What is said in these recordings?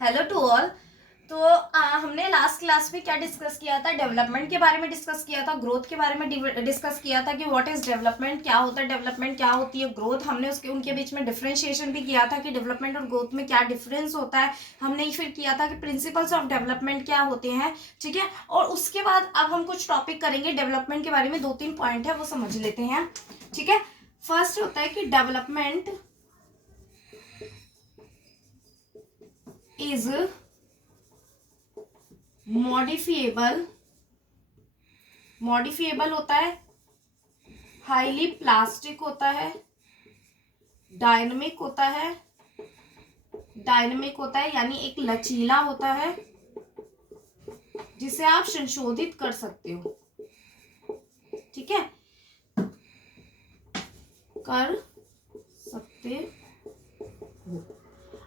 Hello to all. तो हमने last class में क्या डिस्कस किया था? डेवलपमेंट के बारे में डिस्कस किया था, ग्रोथ के बारे में डिस्कस किया था कि व्हाट इज डेवलपमेंट, क्या होता है डेवलपमेंट, क्या होती है ग्रोथ। हमने उसके उनके बीच में डिफरेंशिएशन भी किया था कि डेवलपमेंट और ग्रोथ में क्या डिफरेंस होता है। हमने फिर किया था कि प्रिंसिपल्स ऑफ डेवलपमेंट क्या होते हैं, ठीक है। और उसके बाद अब हम कुछ टॉपिक करेंगे डेवलपमेंट के बारे में। 2-3 पॉइंट है वो समझ लेते हैं, ठीक है। फर्स्ट होता है कि डेवलपमेंट इज मॉडिफिएबल। मॉडिफिएबल होता है, हाईली प्लास्टिक होता है, डायनामिक होता है। डायनामिक होता है यानी एक लचीला होता है जिसे आप संशोधित कर सकते हो, ठीक है, कर सकते हो।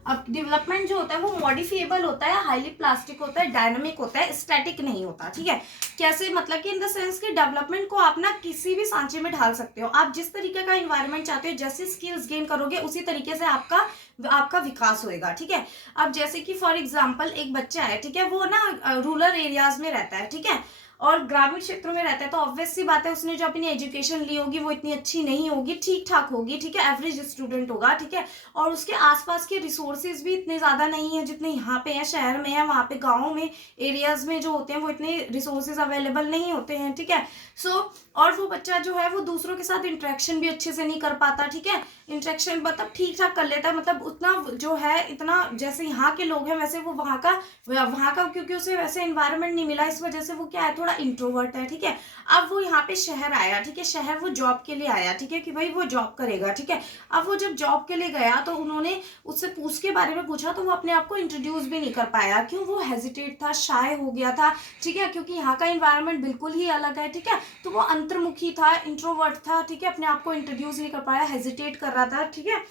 अब डेवलपमेंट जो होता है वो मॉडिफिएबल होता है, हाईली प्लास्टिक होता है, डायनामिक होता है, स्टैटिक नहीं होता, ठीक है। कैसे? मतलब कि इन द सेंस कि डेवलपमेंट को आप ना किसी भी सांचे में ढाल सकते हो। आप जिस तरीके का इन्वायरमेंट चाहते हो, जैसे स्किल्स गेन करोगे उसी तरीके से आपका आपका विकास होएगा, ठीक है। अब जैसे कि फॉर एग्जाम्पल एक बच्चा है, ठीक है, वो ना रूरल एरियाज में रहता है, ठीक है, और ग्रामीण क्षेत्रों में रहता है, तो ऑब्वियस सी बात है उसने जो अपनी एजुकेशन ली होगी वो इतनी अच्छी नहीं होगी, ठीक ठाक होगी, ठीक है, एवरेज स्टूडेंट होगा, ठीक है। और उसके आसपास के रिसोर्सेज भी इतने ज़्यादा नहीं है जितने यहाँ पे हैं, शहर में है, वहाँ पे गाँव में एरियाज में जो होते हैं वो इतने रिसोर्सेज अवेलेबल नहीं होते हैं, ठीक है। और वो बच्चा जो है वो दूसरों के साथ इंटरेक्शन भी अच्छे से नहीं कर पाता, ठीक है। इंटरेक्शन मतलब ठीक ठाक कर लेता है, मतलब उतना जो है इतना जैसे यहाँ के लोग हैं वैसे वो वहाँ का क्योंकि उसे वैसे इन्वायरमेंट नहीं मिला, इस वजह से वो क्या है, थोड़ा इंट्रोवर्ट है, ठीक है। अब वो यहाँ पे शहर आया, ठीक है, शहर वो जॉब के लिए आया, ठीक है, कि भाई वो जॉब करेगा, ठीक है। अब वो जब जॉब के लिए गया तो उन्होंने उससे पूछ के बारे में पूछा तो वो अपने आप को इंट्रोड्यूस भी नहीं कर पाया। क्यों? वो हेजिटेट था, शाय हो गया था, ठीक है, क्योंकि यहाँ का इन्वायरमेंट बिल्कुल ही अलग है, ठीक है। तो वो अंतर्मुखी था, इंट्रोवर्ट था, ठीक है, अपने आप को इंट्रोड्यूस नहीं कर पाया, हेजिटेट कर रहा था, ठीक है।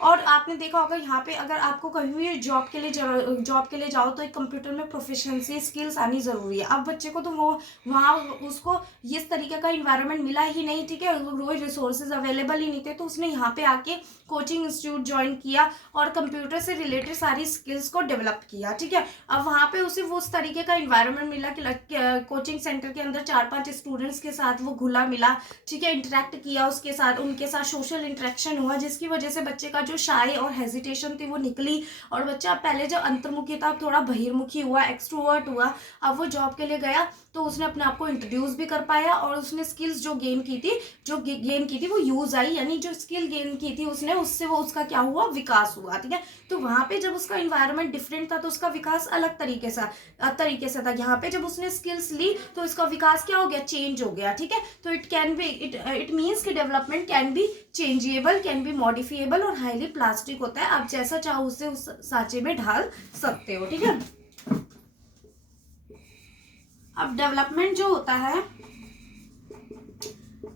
और आपने देखा होगा यहाँ पे अगर आपको कभी भी जॉब के लिए जाओ तो एक कंप्यूटर में प्रोफिशिएंसी स्किल्स आनी जरूरी है। अब बच्चे को तो वो वहाँ उसको इस तरीके का इन्वायरमेंट मिला ही नहीं, ठीक है, रोज रिसोर्सेज अवेलेबल ही नहीं थे, तो उसने यहाँ पे आके कोचिंग इंस्टीट्यूट ज्वाइन किया और कंप्यूटर से रिलेटेड सारी स्किल्स को डेवलप किया, ठीक है। अब वहाँ पे उसे वो उस तरीके का इन्वायरमेंट मिला कि कोचिंग सेंटर के अंदर 4-5 स्टूडेंट्स के साथ वो घुला मिला, ठीक है, इंटरेक्ट किया उसके साथ, उनके साथ सोशल इंटरेक्शन हुआ, जिसकी वजह से बच्चे का जो शाय और हेजिटेशन थी वो निकली और बच्चा पहले जो अंतर्मुखी था थोड़ा बहिर्मुखी हुआ, एक्सट्रोवर्ट हुआ। अब वो जॉब के लिए गया तो उसने अपने आप को इंट्रोड्यूस भी कर पाया और उसने स्किल्स जो गेन की थी वो यूज आई, यानी जो स्किल गेन की थी उसने उससे वो उसका क्या हुआ, विकास हुआ, ठीक है। तो वहां पे जब उसका इन्वायरमेंट डिफरेंट था तो उसका विकास अलग तरीके से था। यहाँ पे जब उसने स्किल्स ली तो इसका विकास क्या हो गया, चेंज हो गया, ठीक है। तो इट मीन्स कि development can be changeable, can be modifiable और हाईली प्लास्टिक होता है। आप जैसा चाहो उसे उस सांचे में ढाल सकते हो, ठीक है। अब डेवलपमेंट जो होता है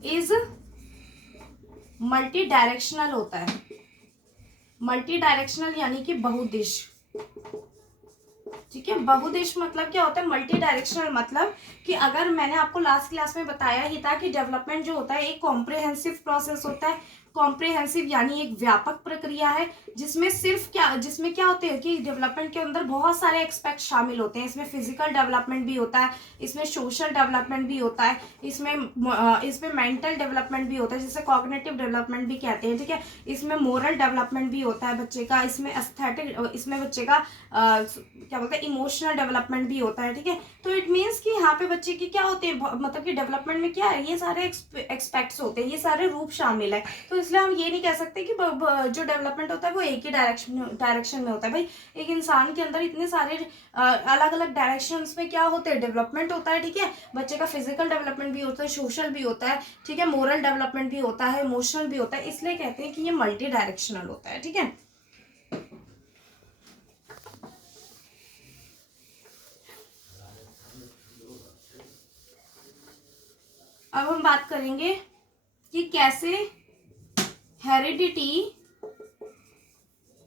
इज मल्टी डायरेक्शनल होता है। मल्टी डायरेक्शनल यानी कि बहुदिश, ठीक है। बहुदिश मतलब क्या होता है? मल्टी डायरेक्शनल मतलब कि अगर मैंने आपको लास्ट क्लास में बताया ही था कि डेवलपमेंट जो होता है एक कॉम्प्रिहेंसिव प्रोसेस होता है। कॉम्प्रिहेंसिव यानी एक व्यापक प्रक्रिया है जिसमें क्या होते हैं कि डेवलपमेंट के अंदर बहुत सारे एक्सपेक्ट शामिल होते हैं। इसमें फिजिकल डेवलपमेंट भी होता है, इसमें सोशल डेवलपमेंट भी होता है, इसमें मेंटल डेवलपमेंट भी होता है जिसे कॉग्निटिव डेवलपमेंट भी कहते हैं, ठीक है। इसमें मोरल डेवलपमेंट भी होता है बच्चे का, इसमें बच्चे का क्या बोलते हैं, इमोशनल डेवलपमेंट भी होता है, ठीक है। तो इट मीन्स कि यहाँ पे बच्चे की क्या होते हैं, मतलब कि डेवलपमेंट में क्या है, ये सारे एक्सपेक्ट्स होते हैं, ये सारे रूप शामिल है। तो इसलिए हम ये नहीं कह सकते कि जो डेवलपमेंट होता है वो एक ही डायरेक्शन में होता है। भाई एक इंसान के अंदर इतने सारे अलग अलग डायरेक्शंस में क्या होते हैं, डेवलपमेंट होता है, ठीक है। बच्चे का फिजिकल डेवलपमेंट भी होता है, सोशल भी होता है, ठीक है, मोरल डेवलपमेंट भी होता है, इमोशनल भी होता है, इसलिए कहते हैं कि ये मल्टी डायरेक्शनल होता है, ठीक है। अब हम बात करेंगे कि कैसे हेरिडिटी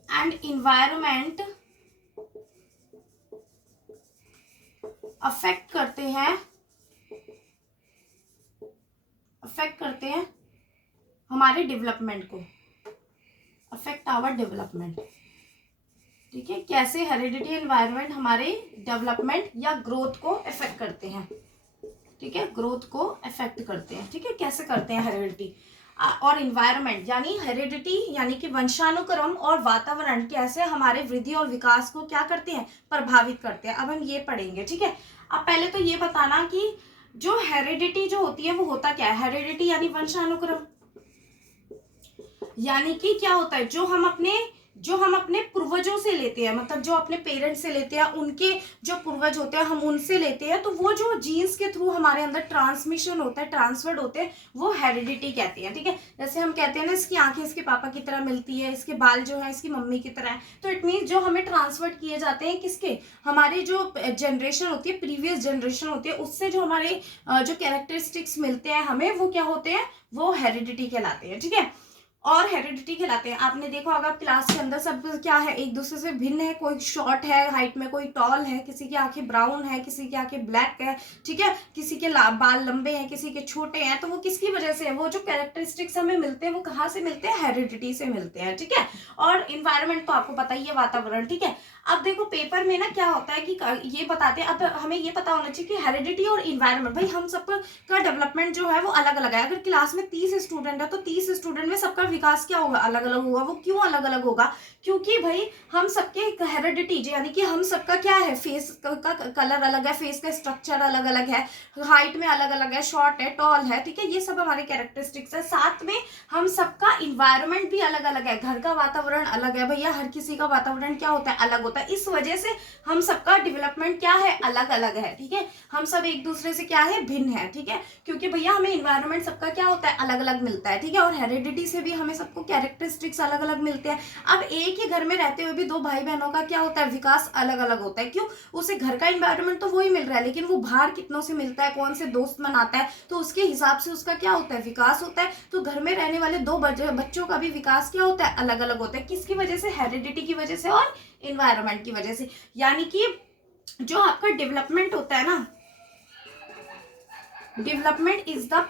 एंड इन्वायरमेंट अफेक्ट करते हैं हमारे डेवलपमेंट को, अफेक्ट आवर डेवलपमेंट, ठीक है, कैसे हेरिडिटी एनवायरनमेंट हमारे डेवलपमेंट या ग्रोथ को इफेक्ट करते हैं, ठीक है, ग्रोथ को इफेक्ट करते हैं, ठीक है, कैसे करते हैं हेरिडिटी और इन्वायरमेंट, यानी हेरिडिटी यानी कि वंशानुक्रम और वातावरण कैसे हमारे वृद्धि और विकास को क्या करते हैं, प्रभावित करते हैं। अब हम ये पढ़ेंगे, ठीक है। अब पहले तो ये बताना कि जो हेरिडिटी जो होती है वो होता क्या है। हेरिडिटी यानी वंशानुक्रम, यानी कि क्या होता है, जो हम अपने पूर्वजों से लेते हैं, मतलब जो अपने पेरेंट्स से लेते हैं, उनके जो पूर्वज होते हैं हम उनसे लेते हैं, तो वो जो जीन्स के थ्रू हमारे अंदर ट्रांसमिशन होता है, ट्रांसफर्ड होते हैं, वो हेरिडिटी कहते हैं, ठीक है। जैसे हम कहते हैं ना, इसकी आंखें इसके पापा की तरह मिलती है, इसके बाल जो है इसकी मम्मी की तरह है, तो इट मीन्स जो हमें ट्रांसफर्ड किए जाते हैं किसके, हमारी जो जनरेशन होती है, प्रीवियस जनरेशन होती है, उससे जो हमारे जो कैरेक्टरिस्टिक्स मिलते हैं हमें, वो क्या होते हैं, वो हेरिडिटी कहलाते हैं, ठीक है। और हेरिडिटी कहलाते हैं। आपने देखा होगा क्लास के अंदर सब क्या है, एक दूसरे से भिन्न है, कोई शॉर्ट है हाइट में, कोई टॉल है, किसी की आंखें ब्राउन है, किसी की आंखें ब्लैक है, ठीक है, किसी के बाल लंबे हैं, किसी के छोटे हैं, तो वो किसकी वजह से है, वो जो कैरेक्टरिस्टिक्स हमें मिलते हैं वो कहाँ से मिलते हैं, हेरिडिटी से मिलते हैं, ठीक है। और इन्वायरमेंट तो आपको पता ही है, वातावरण, ठीक है। अब देखो पेपर में ना क्या होता है कि ये बताते हैं, अब हमें ये पता होना चाहिए कि हेरिडिटी और इन्वायरमेंट, भाई हम सबका डेवलपमेंट जो है वो अलग अलग है। अगर क्लास में 30 स्टूडेंट है तो 30 स्टूडेंट में सबका विकास क्या होगा, अलग अलग होगा। वो क्यों अलग अलग होगा, क्योंकि भाई हम सबके हेरिडिटी यानी कि हम सबका क्या है, फेस का कलर अलग है, फेस का स्ट्रक्चर अलग अलग है, हाइट में अलग अलग है, शॉर्ट है, टॉल है, ठीक है, ये सब हमारे कैरेक्टरिस्टिक्स है। साथ में हम सबका इन्वायरमेंट भी अलग अलग है, घर का वातावरण अलग है भैया, हर किसी का वातावरण क्या होता है, अलग होता है। इस वजह से हम सबका डेवलपमेंट क्या है, अलग अलग है, ठीक है। हम सब एक दूसरे से क्या है, भिन्न है, ठीक है, क्योंकि भैया हमें इन्वायरमेंट सबका क्या होता है, अलग अलग मिलता है, ठीक है। और हेरिडिटी से भी हमें सबको कैरेक्टरिस्टिक्स अलग अलग मिलते हैं। अब एक ही घर में रहते हुए भी दो भाई बहनों का क्या होता है, विकास अलग अलग होता है। क्यों, उसे घर का इन्वायरमेंट तो वही मिल रहा है, लेकिन वो बाहर कितनों से मिलता है, कौन से दोस्त बनाता है, तो उसके हिसाब से उसका क्या होता है, विकास होता है। तो घर में रहने वाले दो बच्चों का भी विकास क्या होता है, अलग अलग होता है। किसकी वजह से, हेरिडिटी की वजह से और इन्वायरमेंट की वजह से। यानी कि जो आपका डेवलपमेंट होता है ना, development is the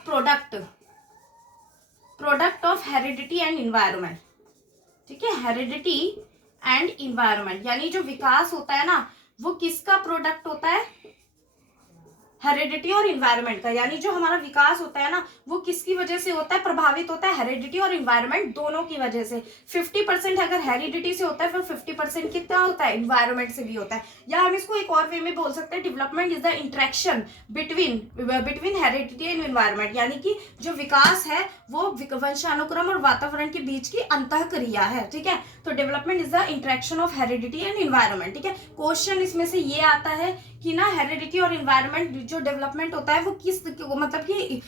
product of heredity and environment, ठीक है। हेरिडिटी एंड इन्वायरमेंट, यानी जो विकास होता है ना, वो किसका प्रोडक्ट होता है, हेरिडिटी और इन्वायरमेंट का। यानी जो हमारा विकास होता है ना, वो किसकी वजह से होता है, प्रभावित होता है हेरिडिटी और इन्वायरमेंट दोनों की वजह से। 50% अगर हेरिडिटी से होता है, फिर 50% कितना होता है, इन्वायरमेंट से भी होता है। या हम इसको एक और वे में बोल सकते हैं, development is the interaction between heredity and environment, यानी कि जो विकास है वो वंशानुक्रम और वातावरण के बीच की अंतःक्रिया है, ठीक है। तो development is the interaction of heredity and environment, ठीक है। क्वेश्चन इसमें से ये आता है कि ना, हेरिडिटी और इन्वायरमेंट जो डेवलपमेंट होता है वो किस, मतलब कि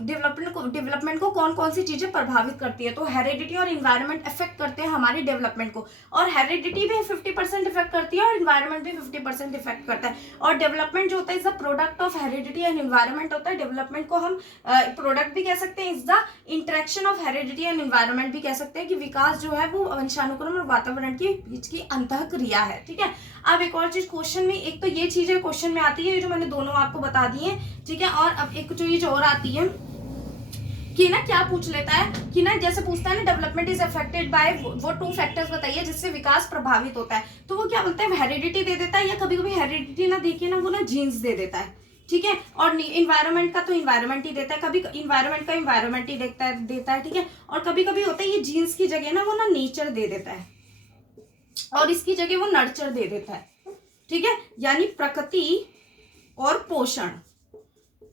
डेवलपमेंट को कौन कौन सी चीजें प्रभावित करती है। तो हेरिडिटी और इन्वायरमेंट इफेक्ट करते हैं हमारी डेवलपमेंट को, और हेरिडिटी भी 50% इफेक्ट करती है और इन्वायरमेंट भी 50% इफेक्ट करता है। और डेवलपमेंट जो होता है is the product of heredity and environment होता है। डेवलपमेंट को हम प्रोडक्ट भी कह सकते हैं, is the interaction of heredity and environment भी कह सकते हैं, कि विकास जो है वो वंशानुक्रम और वातावरण के बीच की अंतःक्रिया है, ठीक है। अब एक और चीज क्वेश्चन में, एक तो ये चीजें क्वेश्चन में आती है जो मैंने दोनों आपको बता दी है, ठीक है। और अब एक चीज और आती है कि ना, क्या पूछ लेता है कि ना, जैसे पूछता है ना, डेवलपमेंट इज अफेक्टेड बाय वो 2 फैक्टर्स बताइए जिससे विकास प्रभावित होता है। तो वो क्या बोलता है, हेरिडिटी दे देता है, या कभी कभी हेरिडिटी ना देखिए ना, वो ना जीन्स दे देता है, ठीक है। और इन्वायरमेंट का तो इन्वायरमेंट ही देता है, कभी इन्वायरमेंट का इन्वायरमेंट ही देता है, ठीक है। और कभी कभी होता है ये जीन्स की जगह ना वो ना नेचर दे देता है, और इसकी जगह वो नर्चर दे देता है, ठीक है। यानी प्रकृति और पोषण,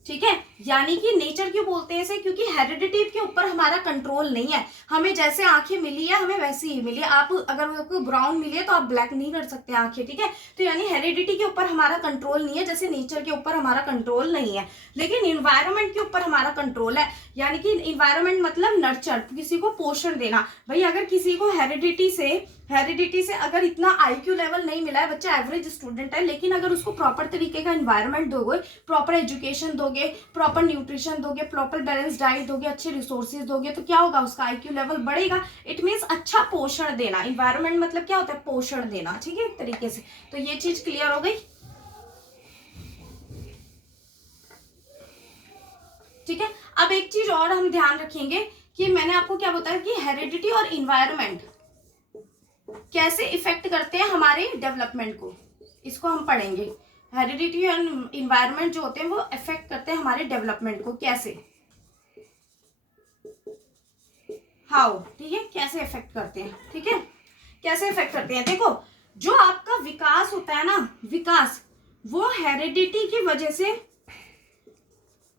ठीक है। यानी कि नेचर क्यों बोलते हैं इसे, क्योंकि हेरिडिटी के ऊपर हमारा कंट्रोल नहीं है। हमें जैसे आंखें मिली है हमें वैसी ही मिली है। आप अगर आपको ब्राउन मिली है तो आप ब्लैक नहीं कर सकते आंखें, ठीक है। तो यानी हेरिडिटी के ऊपर हमारा कंट्रोल नहीं है, जैसे नेचर के ऊपर हमारा कंट्रोल नहीं है। लेकिन इन्वायरमेंट के ऊपर हमारा कंट्रोल है, यानी कि इन्वायरमेंट मतलब नर्चर, किसी को पोषण देना। भाई अगर किसी को हेरिडिटी से अगर इतना IQ लेवल नहीं मिला है, बच्चा एवरेज स्टूडेंट है, लेकिन अगर उसको प्रॉपर तरीके का इन्वायरमेंट दोगे, प्रॉपर एजुकेशन दोगे, प्रॉपर न्यूट्रिशन दोगे, प्रॉपर बैलेंस डाइट दोगे, अच्छे रिसोर्सेज दोगे, तो क्या होगा, उसका IQ लेवल बढ़ेगा। इट मीन्स अच्छा पोषण देना। इन्वायरमेंट मतलब क्या होता है, पोषण देना, ठीक है, एक तरीके से। तो ये चीज क्लियर हो गई, ठीक है। अब एक चीज और हम ध्यान रखेंगे कि मैंने आपको क्या बताया कि हेरिडिटी और इन्वायरमेंट कैसे इफेक्ट करते हैं हमारे डेवलपमेंट को, इसको हम पढ़ेंगे। हेरिडिटी एंड इन्वायरमेंट जो होते हैं वो इफेक्ट करते हैं हमारे डेवलपमेंट को, कैसे, हाउ, ठीक है, कैसे इफेक्ट करते हैं, ठीक है, कैसे इफेक्ट करते हैं। देखो जो आपका विकास होता है ना, विकास, वो हेरिडिटी की वजह से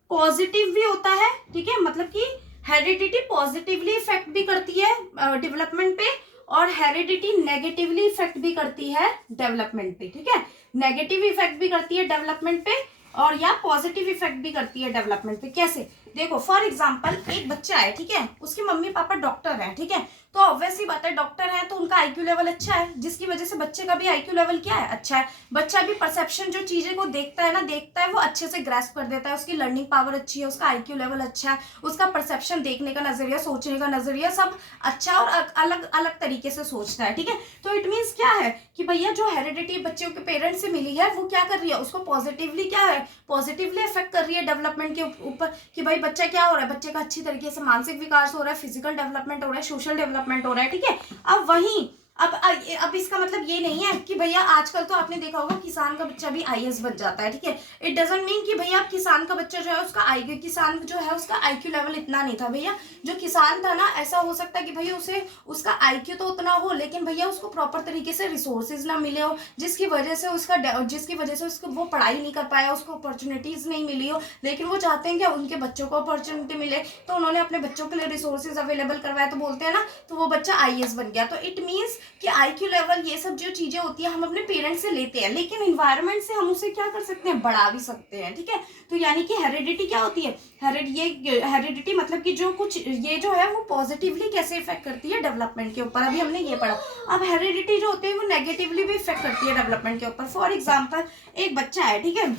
पॉजिटिव भी होता है, ठीक है, मतलब कि हेरिडिटी पॉजिटिवली इफेक्ट भी करती है डेवलपमेंट पे, और हेरिडिटी नेगेटिवली इफेक्ट भी करती है डेवलपमेंट पे, ठीक है, नेगेटिव इफेक्ट भी करती है डेवलपमेंट पे और या पॉजिटिव इफेक्ट भी करती है डेवलपमेंट पे। कैसे, देखो फॉर एग्जांपल एक बच्चा है, ठीक है, उसके मम्मी पापा डॉक्टर हैं, ठीक है, तो ऑब्वियसली बात है डॉक्टर है तो उनका आईक्यू लेवल अच्छा है, जिसकी वजह से बच्चे का भी आईक्यू लेवल क्या है, अच्छा है। बच्चा भी परसेप्शन जो चीजें को देखता है ना, देखता है वो अच्छे से ग्रैस्प कर देता है, उसकी लर्निंग पावर अच्छी है, उसका आईक्यू लेवल अच्छा है, उसका परसेप्शन, देखने का नजरिया, सोचने का नजरिया सब अच्छा और अलग अलग तरीके से सोचता है, ठीक है। तो इट मीन्स क्या है कि भैया जो हेरिडिटी बच्चों के पेरेंट्स से मिली है वो क्या कर रही है, उसको पॉजिटिवली क्या है, पॉजिटिवली इफेक्ट कर रही है डेवलपमेंट के ऊपर, कि भाई बच्चा क्या हो रहा है, बच्चे का अच्छी तरीके से मानसिक विकास हो रहा है, फिजिकल डेवलपमेंट हो रहा है, सोशल डेवलपमेंट हो रहा है, ठीक है। अब वहीं अब इसका मतलब ये नहीं है कि भैया आजकल तो आपने देखा होगा किसान का बच्चा भी आईएएस बन जाता है, ठीक है। इट डजंट मीन कि भैया आप किसान का बच्चा जो है उसका आईक्यू, किसान जो है उसका आईक्यू लेवल इतना नहीं था भैया, जो किसान था ना, ऐसा हो सकता है कि भैया उसे उसका आईक्यू तो उतना हो लेकिन भैया उसको प्रॉपर तरीके से रिसोर्सेज ना मिले हो, जिसकी वजह से उसको वो पढ़ाई नहीं कर पाया, उसको अपॉर्चुनिटीज नहीं मिली हो, लेकिन वो चाहते हैं कि उनके बच्चों को अपॉर्चुनिटी मिले, तो उन्होंने अपने बच्चों के लिए रिसोर्सेज अवेलेबल करवाया, तो बोलते हैं ना, तो वो बच्चा आईएएस बन गया। तो इट मीन्स कि आईक्यू लेवल ये सब जो चीजें होती है हम अपने पेरेंट्स से लेते हैं, लेकिन इन्वायरमेंट से हम उसे क्या कर सकते हैं, बढ़ा भी सकते हैं, ठीक है। तो यानी कि हेरिडिटी क्या होती है, हेरिडिटी मतलब कि जो कुछ ये जो है वो पॉजिटिवली कैसे इफेक्ट करती है डेवलपमेंट के ऊपर, अभी हमने ये पढ़ा। अब हेरिडिटी जो होती है वो नेगेटिवली भी इफेक्ट करती है डेवलपमेंट के ऊपर। फॉर एग्जाम्पल एक बच्चा है, ठीक है,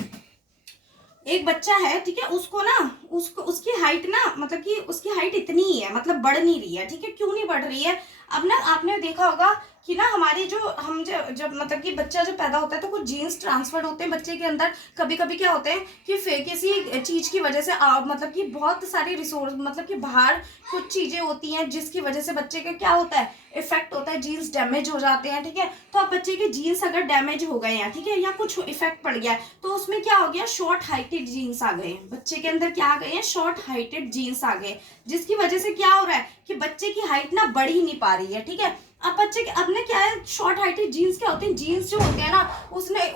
एक बच्चा है, ठीक है, उसको ना उसकी हाइट ना, मतलब कि उसकी हाइट इतनी ही है, मतलब बढ़ नहीं रही है, ठीक है। क्यों नहीं बढ़ रही है, अब ना आपने देखा होगा कि ना हमारे जो हम जब मतलब कि बच्चा जब पैदा होता है तो कुछ जीन्स ट्रांसफर होते हैं बच्चे के अंदर। कभी कभी क्या होते हैं कि फिर किसी चीज की वजह से मतलब कि बहुत सारी रिसोर्स, मतलब कि बाहर कुछ चीजें होती हैं जिसकी वजह से बच्चे का क्या होता है, इफेक्ट होता है, जीन्स डैमेज हो जाते हैं, ठीक है। तो अब बच्चे के जीन्स अगर डैमेज हो गए हैं, ठीक है, या कुछ इफेक्ट पड़ गया है, तो उसमें क्या हो गया, शॉर्ट हाइटेड जीन्स आ गए हैं बच्चे के अंदर, क्या आ गए हैं, शॉर्ट हाइटेड जीन्स आ गए, जिसकी वजह से क्या हो रहा है कि बच्चे की हाइट ना बढ़ ही नहीं पा रही है, ठीक है। अब बच्चे के अब ने क्या है, शॉर्ट हाइटेड जीन्स क्या होते हैं, जीन्स जो होते हैं ना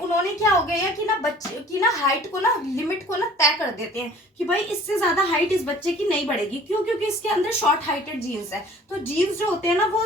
उन्होंने क्या हो गया है कि ना बच्चे की ना हाइट को ना, लिमिट को ना तय कर देते हैं कि भाई इससे ज्यादा हाइट इस बच्चे की नहीं बढ़ेगी। क्यों, क्योंकि इसके अंदर शॉर्ट हाइटेड जीन्स है। तो जीन्स जो होते हैं ना वो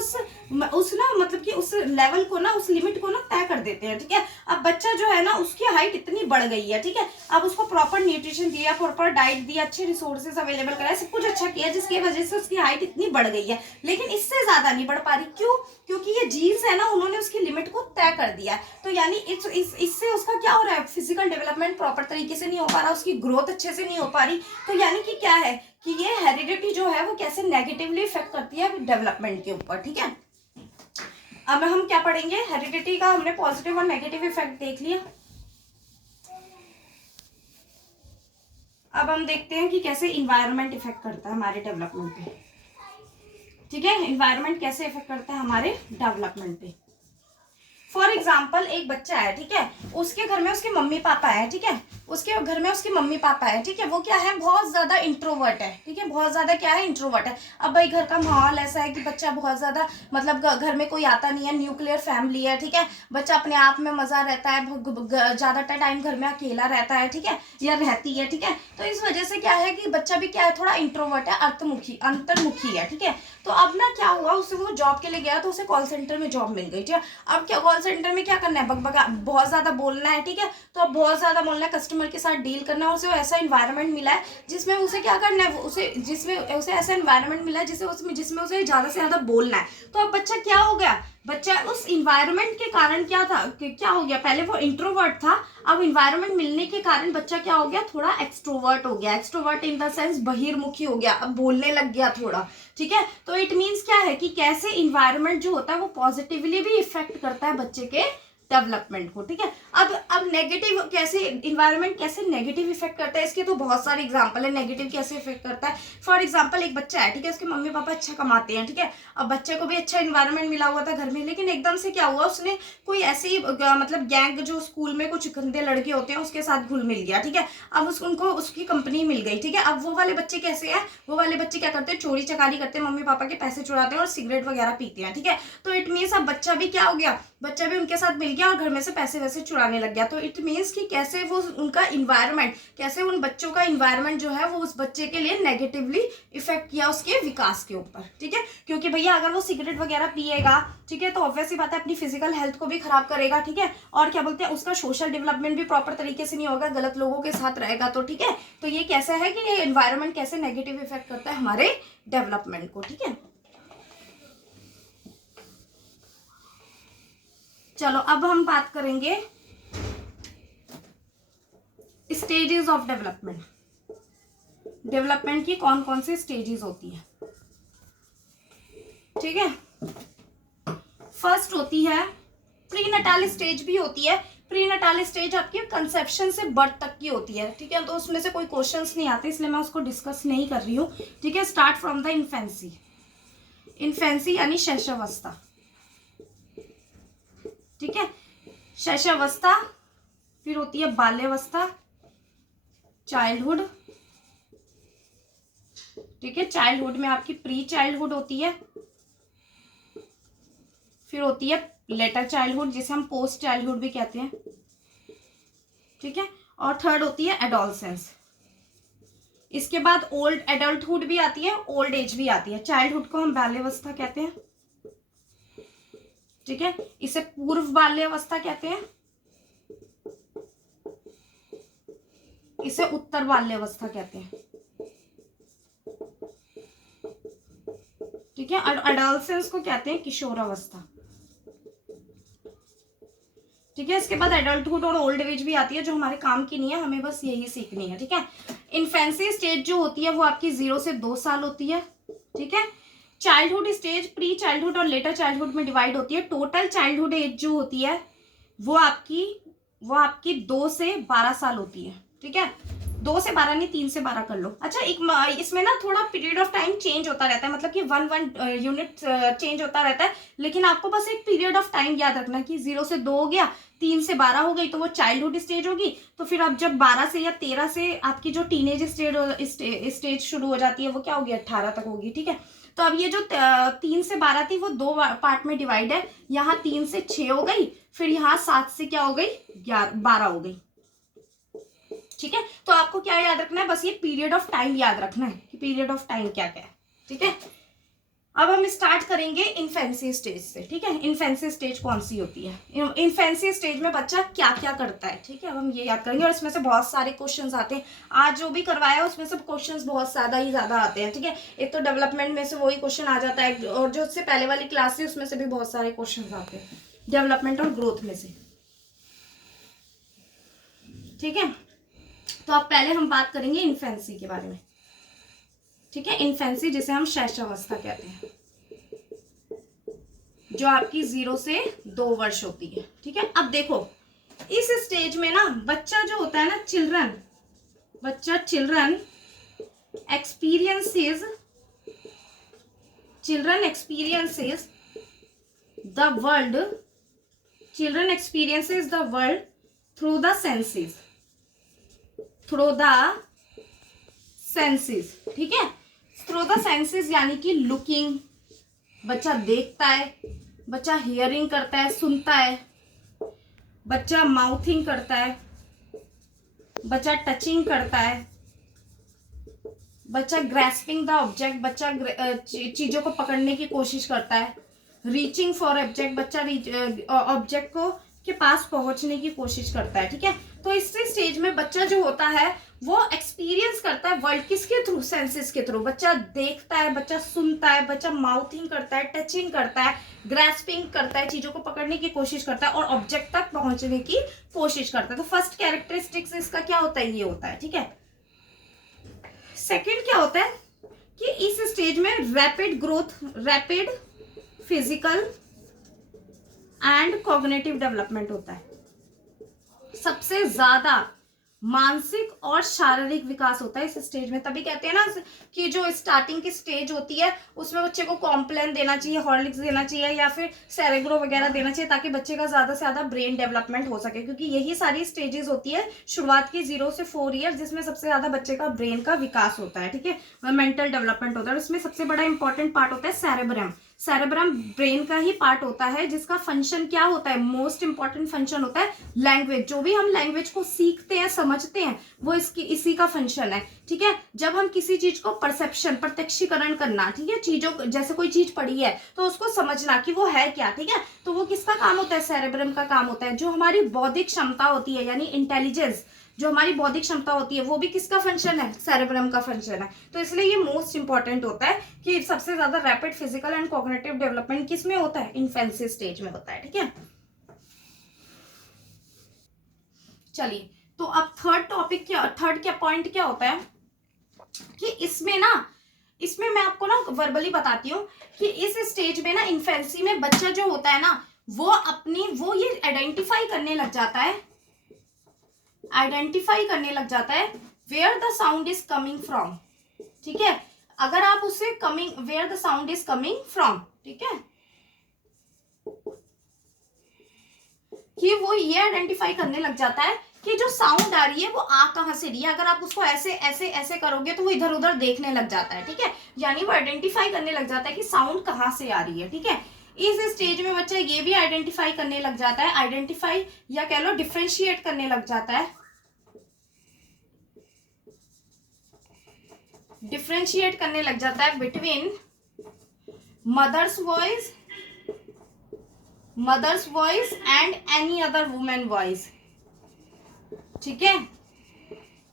उस ना मतलब कि उस लेवल को ना, उस लिमिट को ना तय कर देते हैं, ठीक है। अब बच्चा जो है ना उसकी हाइट इतनी बढ़ गई है, ठीक है, अब उसको प्रॉपर न्यूट्रिशन दिया, प्रॉपर डाइट दिया, अच्छे रिसोर्सेज अवेलेबल कराया, सब कुछ अच्छा किया, जिसकी वजह से उसकी हाइट इतनी बढ़ गई है, लेकिन इससे ज्यादा नहीं बढ़ पा रही। क्यों, क्योंकि ये जीन्स है ना उन्होंने उसकी लिमिट को तय कर दिया है। तो यानी इससे उसका क्या हो रहा है, फिजिकल डेवलपमेंट प्रॉपर तरीके से नहीं हो पा रहा, उसकी ग्रोथ अच्छे से नहीं हो पा रही। तो यानी कि क्या है कि ये हेरिडिटी जो है वो कैसे नेगेटिवली इफेक्ट करती है डेवलपमेंट के ऊपर, ठीक है। अब हम क्या पढ़ेंगे, हेरिडिटी का हमने पॉजिटिव और नेगेटिव इफेक्ट देख लिया। अब हम देखते हैं कि कैसे इन्वायरमेंट इफेक्ट करता है हमारे डेवलपमेंट पे, ठीक है। इन्वायरमेंट कैसे इफेक्ट करता है हमारे डेवलपमेंट पे। फॉर एग्जाम्पल एक बच्चा है, ठीक है, उसके घर में उसके मम्मी पापा है, ठीक है, उसके घर में उसके मम्मी पापा है, ठीक है, वो क्या है, बहुत ज्यादा इंट्रोवर्ट है, ठीक है, बहुत ज्यादा क्या है, इंट्रोवर्ट है। अब भाई घर का माहौल ऐसा है कि बच्चा बहुत ज्यादा मतलब घर में कोई आता नहीं है, न्यूक्लियर फैमिली है, ठीक है, बच्चा अपने आप में मजा रहता है, ज्यादा टाइम घर में अकेला रहता है, ठीक है, या रहती है, ठीक है। तो इस वजह से क्या है कि बच्चा भी क्या है, थोड़ा इंट्रोवर्ट है, अंतर्मुखी है, ठीक है। तो अब ना क्या हुआ, उससे वो जॉब के लिए गया तो उसे कॉल सेंटर में जॉब मिल गई, ठीक है। अब क्या कॉल सेंटर में क्या करना है, बकबका बहुत ज्यादा बोलना है, ठीक है। तो अब बहुत ज्यादा बोलना है, कस्टमर के साथ डील करना है, उसे ऐसा इन्वायरमेंट मिला है जिसमें उसे क्या करना है, उसे ऐसा इन्वायरमेंट मिला है जिसमें उसे ज्यादा से ज्यादा बोलना है। तो अब बच्चा क्या हो गया, बच्चा उस इन्वायरमेंट के कारण क्या था, क्या हो गया, पहले वो इंट्रोवर्ट था, अब इन्वायरमेंट मिलने के कारण बच्चा क्या हो गया, थोड़ा एक्सट्रोवर्ट हो गया, एक्सट्रोवर्ट इन द सेंस बहिर्मुखी हो गया, अब बोलने लग गया थोड़ा, ठीक है। तो इट मीन्स क्या है कि कैसे इन्वायरमेंट जो होता है वो पॉजिटिवली भी इफेक्ट करता है बच्चे के डेवलपमेंट को, ठीक है। अब अब नेगेटिव कैसे, इन्वायरमेंट कैसे नेगेटिव इफेक्ट करता है, इसके तो बहुत सारे एग्जांपल है नेगेटिव कैसे इफेक्ट करता है। फॉर एग्जांपल एक बच्चा है, ठीक है, उसके मम्मी पापा अच्छा कमाते हैं, ठीक है, अब बच्चे को भी अच्छा इन्वायरमेंट मिला हुआ था घर में, लेकिन एकदम से क्या हुआ, उसने कोई ऐसी मतलब गैंग, जो स्कूल में कुछ गंदे लड़के होते हैं उसके साथ घुल मिल गया, ठीक है, अब उनको उसकी कंपनी मिल गई, ठीक है। अब वो वाले बच्चे कैसे हैं, वो वाले बच्चे क्या करते हैं, चोरी चकारी करते हैं, मम्मी पापा के पैसे चुराते हैं और सिगरेट वगैरह पीते हैं, ठीक है। तो इट मीन्स अब बच्चा भी क्या हो गया, बच्चा भी उनके साथ मिल गया और घर में से पैसे वैसे चुराने लग गया। तो इट मीन्स कि कैसे वो उनका इन्वायरमेंट, कैसे उन बच्चों का इन्वायरमेंट जो है वो उस बच्चे के लिए नेगेटिवली इफेक्ट किया उसके विकास के ऊपर, ठीक है। क्योंकि भैया अगर वो सिगरेट वगैरह पिएगा, ठीक है, तो ऑब्वियस ही बात है अपनी फिजिकल हेल्थ को भी खराब करेगा, ठीक है, और क्या बोलते हैं उसका सोशल डेवलपमेंट भी प्रॉपर तरीके से नहीं होगा, गलत लोगों के साथ रहेगा, तो ठीक है। तो ये कैसा है कि ये एनवायरनमेंट कैसे नेगेटिव इफेक्ट करता है हमारे डेवलपमेंट को, ठीक है। चलो अब हम बात करेंगे स्टेजेस ऑफ डेवलपमेंट। डेवलपमेंट की कौन कौन सी स्टेजेस होती है, ठीक है। फर्स्ट होती है प्रीनटाल स्टेज भी होती है। प्रीनटाल स्टेज आपकी कंसेप्शन से बर्थ तक की होती है, ठीक है, तो उसमें से कोई क्वेश्चंस नहीं आते इसलिए मैं उसको डिस्कस नहीं कर रही हूँ, ठीक है। Start from the infancy. Infancy यानी शैशवावस्था, ठीक है, शैशवावस्था, फिर होती है बाल्यावस्था, चाइल्डहुड, ठीक है। चाइल्डहुड में आपकी प्री चाइल्डहुड होती है, फिर होती है लेटर चाइल्डहुड जिसे हम पोस्ट चाइल्डहुड भी कहते हैं, ठीक है, और थर्ड होती है एडोलसेंस। इसके बाद ओल्ड एडल्टहुड भी आती है, ओल्ड एज भी आती है। चाइल्डहुड को हम बाल्यावस्था कहते हैं, ठीक है, इसे पूर्व बाल्यावस्था कहते हैं, इसे उत्तर बाल्यावस्था कहते हैं, ठीक है, और एडोलसेंस को कहते हैं किशोरावस्था, ठीक है। इसके बाद एडल्टहुड और ओल्ड एज भी आती है जो हमारे काम की नहीं है, हमें बस यही सीखनी है, ठीक है। इन्फेंसी स्टेज जो होती है वो आपकी 0 से 2 साल होती है, ठीक है। चाइल्डहुड स्टेज प्री चाइल्डहुड और लेटर चाइल्डहुड में डिवाइड होती है। टोटल चाइल्डहुड एज जो होती है वो आपकी 2 से 12 साल होती है, ठीक है। 2 से 12 नहीं, 3 से 12 कर लो। अच्छा, एक इसमें ना थोड़ा पीरियड ऑफ टाइम चेंज होता रहता है, मतलब कि वन यूनिट चेंज होता रहता है, लेकिन आपको बस एक पीरियड ऑफ टाइम याद रखना कि 0 से 2 हो गया, 3 से 12 हो गई तो वो चाइल्डहुड स्टेज होगी। तो फिर अब जब 12 से या 13 से आपकी जो टीनेज स्टेज शुरू हो जाती है वो क्या होगी, 18 तक होगी, ठीक है। तो अब ये जो 3 से 12 थी वो 2 पार्ट में डिवाइड है। यहाँ 3 से 6 हो गई, फिर यहाँ 7 से क्या हो गई, 12 हो गई, ठीक है। तो आपको क्या याद रखना है, बस ये पीरियड ऑफ टाइम याद रखना है कि पीरियड ऑफ टाइम क्या क्या है, ठीक है। अब हम स्टार्ट करेंगे इन्फेंसी स्टेज से, ठीक है। इन्फेंसी स्टेज कौन सी होती है, इन्फेंसी स्टेज में बच्चा क्या क्या करता है, ठीक है, अब हम ये याद करेंगे और इसमें से बहुत सारे क्वेश्चंस आते हैं। आज जो भी करवाया उसमें से क्वेश्चंस बहुत ज्यादा आते हैं, ठीक है। एक तो डेवलपमेंट में से वही क्वेश्चन आ जाता है और जो उससे पहले वाली क्लास है उसमें से भी बहुत सारे क्वेश्चन आते हैं डेवलपमेंट और ग्रोथ में से, ठीक है। तो अब पहले हम बात करेंगे इन्फेंसी के बारे में, ठीक है। इन्फेंसी जिसे हम शैशवावस्था कहते हैं, जो आपकी 0 से 2 वर्ष होती है, ठीक है। अब देखो इस स्टेज में ना बच्चा जो होता है ना, children experiences the world through the senses, ठीक है। थ्रू द सेंसेस यानी कि लुकिंग, बच्चा देखता है, बच्चा हियरिंग करता है, सुनता है, बच्चा माउथिंग करता है, बच्चा टचिंग करता है, बच्चा ग्रैस्पिंग द ऑब्जेक्ट, बच्चा चीजों को पकड़ने की कोशिश करता है, रीचिंग फॉर ऑब्जेक्ट, बच्चा ऑब्जेक्ट को के पास पहुंचने की कोशिश करता है, ठीक है। तो इस स्टेज में बच्चा जो होता है वो एक्सपीरियंस करता है वर्ल्ड किसके थ्रू, सेंसेस के थ्रू। बच्चा देखता है, बच्चा सुनता है, बच्चा माउथिंग करता है, टचिंग करता है, ग्रैस्पिंग करता है, चीजों को पकड़ने की कोशिश करता है और ऑब्जेक्ट तक पहुंचने की कोशिश करता है। तो फर्स्ट कैरेक्टरिस्टिक्स इसका क्या होता है, ये होता है, ठीक है। सेकेंड क्या होता है कि इस स्टेज में rapid physical and cognitive development होता है। सबसे ज्यादा मानसिक और शारीरिक विकास होता है इस स्टेज में। तभी कहते हैं ना कि जो स्टार्टिंग की स्टेज होती है उसमें बच्चे को कॉम्प्लेन देना चाहिए, हॉर्लिक्स देना चाहिए या फिर सेरेग्रो वगैरह देना चाहिए, ताकि बच्चे का ज्यादा से ज्यादा ब्रेन डेवलपमेंट हो सके, क्योंकि यही सारी स्टेजेस होती है शुरुआत की 0 से 4 ईयर, जिसमें सबसे ज्यादा बच्चे का ब्रेन का विकास होता है। ठीक है, मेंटल डेवलपमेंट होता है। इसमें सबसे बड़ा इंपॉर्टेंट पार्ट होता है सेरेब्रम। सेरेब्रम ब्रेन का ही पार्ट होता है जिसका फंक्शन क्या होता है, मोस्ट इंपॉर्टेंट फंक्शन होता है लैंग्वेज। जो भी हम लैंग्वेज को सीखते हैं, समझते हैं, वो इसी का फंक्शन है। ठीक है, जब हम किसी चीज को परसेप्शन, प्रत्यक्षीकरण करना, ठीक है, चीजों जैसे कोई चीज पढ़ी है तो उसको समझना कि वो है क्या, ठीक है, तो वो किसका काम होता है, सेरेब्रम का काम होता है। जो हमारी बौद्धिक क्षमता होती है यानी इंटेलिजेंस, जो हमारी बौद्धिक क्षमता होती है, वो भी किसका फंक्शन है, सेरेब्रम का फंक्शन है। तो इसलिए ये मोस्ट इंपॉर्टेंट होता है कि सबसे ज्यादा rapid physical and cognitive development किस में होता है, इन्फेंसी स्टेज में होता है। ठीक है, चलिए, तो अब थर्ड क्या पॉइंट क्या होता है कि इसमें मैं आपको ना वर्बली बताती हूँ कि इस स्टेज में ना, इन्फेंसी में बच्चा जो होता है ना, वो ये आइडेंटिफाई करने लग जाता है where the sound is coming from. ठीक है, अगर आप उससे where the sound is coming from, ठीक है, कि वो ये आइडेंटिफाई करने लग जाता है कि जो साउंड आ रही है वो आ कहां से रही है। अगर आप उसको ऐसे ऐसे ऐसे करोगे तो वो इधर उधर देखने लग जाता है। ठीक है, यानी वो आइडेंटिफाई करने लग जाता है कि साउंड कहां से आ रही है। ठीक है, इस स्टेज में बच्चा ये भी आइडेंटिफाई करने लग जाता है, आइडेंटिफाई या कह लो डिफरेंशिएट करने लग जाता है, between mother's voice and any other women voice. ठीक है,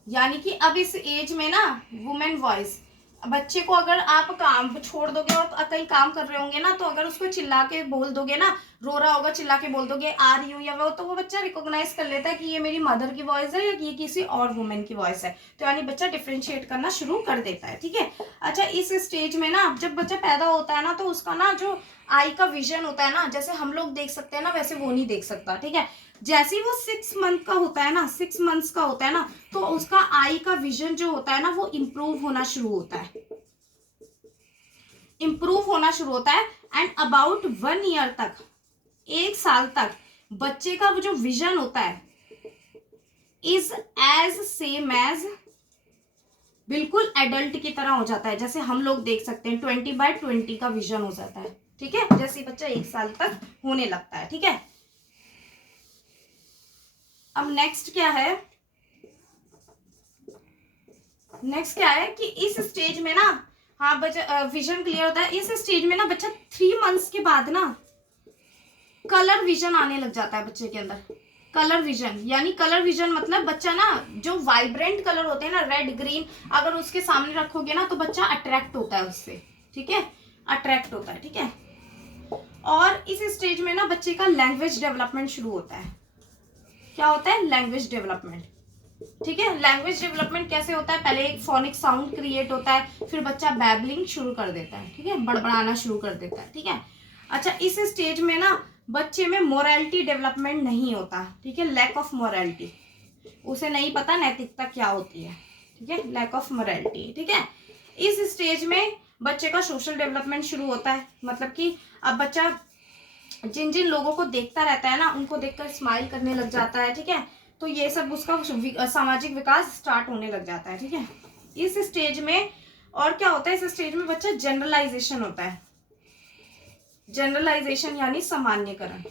यानी कि अब इस एज में ना वुमेन वॉइस, बच्चे को अगर आप काम छोड़ दोगे और कहीं काम कर रहे होंगे ना, तो अगर उसको चिल्ला के बोल दोगे ना, रो रहा होगा, चिल्ला के बोल दोगे आ रही हूँ या वो, तो वो बच्चा रिकॉग्नाइज कर लेता है कि ये मेरी मदर की वॉइस है या ये किसी और वुमेन की वॉइस है। तो यानी बच्चा डिफरेंशिएट करना शुरू कर देता है। ठीक है, अच्छा, इस स्टेज में ना जब बच्चा पैदा होता है ना, तो उसका ना जो आई का विजन होता है ना, जैसे हम लोग देख सकते हैं ना, वैसे वो नहीं देख सकता। ठीक है, जैसे ही वो 6 मंथ का होता है ना, 6 मंथ्स का होता है ना, तो उसका आई का विजन जो होता है ना, वो इम्प्रूव होना शुरू होता है। एंड अबाउट 1 ईयर तक, 1 साल तक बच्चे का वो जो विजन होता है इज एज सेम एज, बिल्कुल एडल्ट की तरह हो जाता है। जैसे हम लोग देख सकते हैं 20/20 का विजन हो जाता है। ठीक है, जैसे बच्चा 1 साल तक होने लगता है। ठीक है, अब नेक्स्ट क्या है कि इस स्टेज में ना, हाँ बच्चा विजन क्लियर होता है। इस स्टेज में ना बच्चा 3 मंथ्स के बाद ना कलर विजन आने लग जाता है बच्चे के अंदर। कलर विजन मतलब बच्चा ना जो वाइब्रेंट कलर होते हैं ना, रेड ग्रीन, अगर उसके सामने रखोगे ना तो बच्चा अट्रैक्ट होता है उससे। ठीक है, ठीक है, और इस स्टेज में ना बच्चे का लैंग्वेज डेवलपमेंट शुरू होता है। क्या होता है, लैंग्वेज डेवलपमेंट। ठीक है, लैंग्वेज डेवलपमेंट कैसे होता है, पहले एक फोनिक साउंड क्रिएट होता है, फिर बच्चा बैबलिंग शुरू कर देता है। ठीक है, बड़बड़ाना शुरू कर देता है। ठीक है, अच्छा, इस स्टेज में ना बच्चे में मोरालिटी डेवलपमेंट नहीं होता। ठीक है, लैक ऑफ मोरालिटी, उसे नहीं पता नैतिकता क्या होती है। ठीक है, लैक ऑफ मोरालिटी। ठीक है, इस स्टेज में बच्चे का सोशल डेवलपमेंट शुरू होता है, मतलब कि अब बच्चा जिन जिन लोगों को देखता रहता है ना, उनको देखकर स्माइल करने लग जाता है। ठीक है, तो ये सब उसका सामाजिक विकास स्टार्ट होने लग जाता है। ठीक है, इस स्टेज में और क्या होता है, इस स्टेज में बच्चा जनरलाइजेशन होता है। जनरलाइजेशन यानी सामान्यकरण।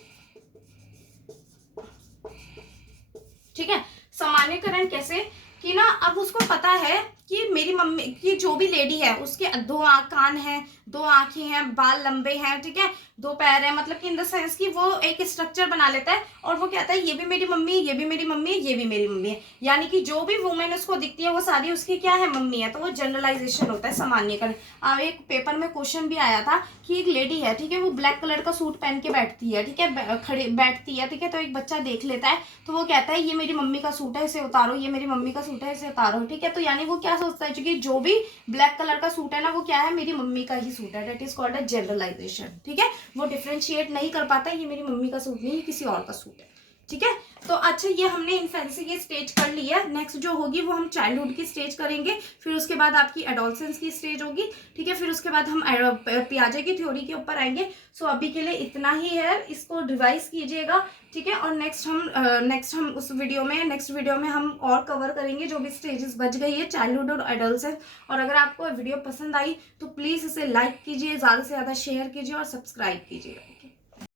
ठीक है, सामान्यकरण कैसे कि ना, अब उसको पता है कि मेरी मम्मी की जो भी लेडी है उसके 2 कान हैं, 2 आंखें हैं, बाल लंबे हैं, ठीक है, 2 पैर हैं, मतलब कि इन द सेंस कि वो एक स्ट्रक्चर बना लेता है और वो कहता है ये भी मेरी मम्मी है, ये भी मेरी मम्मी है, ये भी मेरी मम्मी है। यानी कि जो भी वुमेन उसको दिखती है वो सारी उसकी क्या है, मम्मी है। तो वो जनरलाइजेशन होता है, सामान्यकरण। एक पेपर में क्वेश्चन भी आया था कि एक लेडी है, ठीक है, वो ब्लैक कलर का सूट पहन के बैठती है, ठीक है, खड़ी बैठती है, ठीक है, तो एक बच्चा देख लेता है तो वो कहता है ये मेरी मम्मी का सूट है, इसे उतारो, ये मेरी मम्मी का सूट है, इसे उतारो। ठीक है, तो यानी वो क्या सोचता है, क्योंकि जो भी ब्लैक कलर का सूट है ना, वो क्या है, मेरी मम्मी का ही सूट है। That is called a generalisation. ठीक है, वो डिफरेंशिएट नहीं कर पाता है ये मेरी मम्मी का सूट नहीं, ये किसी और का सूट है। ठीक है। तो अच्छा, ये हमने इन्फेंसी की स्टेज कर ली है। नेक्स्ट जो होगी वो हम चाइल्डहुड की स्टेज करेंगे, फिर उसके बाद आपकी एडोलसेंस की स्टेज होगी, ठीक है। फिर उसके बाद हम पियाजे की थ्योरी के ऊपर आएंगे। सो अभी के लिए इतना ही है, इसको रिवाइज कीजिएगा, ठीक है। और नेक्स्ट हम उस वीडियो में, नेक्स्ट वीडियो में हम और कवर करेंगे जो भी स्टेजेस बच गई है चाइल्डहुड और एडोलसेंस। और अगर आपको वीडियो पसंद आई तो प्लीज़ इसे लाइक कीजिए, ज़्यादा से ज़्यादा शेयर कीजिए और सब्सक्राइब कीजिए।